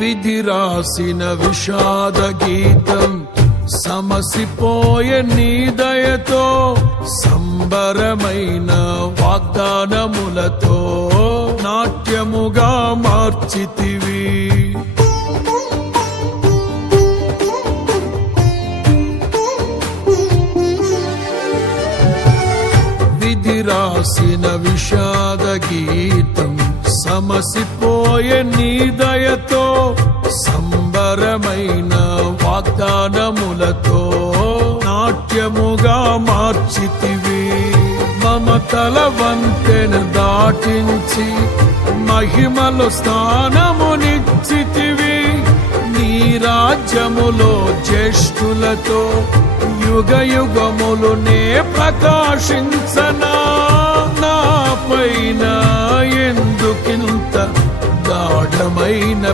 విధి రాసిన విషాద గీతం సమసిపోయే నీ దయతో, సంబరమైన వాగ్దానములతో నాట్యముగా మార్చితివి. విధి రాసిన విషాద గీతం సమసిపోయే నీ దయతో, సంబరమైన వాగ్దానములతో నాట్యముగా మార్చితివి. మమతల వంతెను దాటించి మహిమలో స్థానమునిచ్చితివి. నీ రాజ్యములో జ్యేష్ఠులతో యుగ యుగములు నే ప్రకాశించనా. నా పైన ఎందుకింత గాఢమైన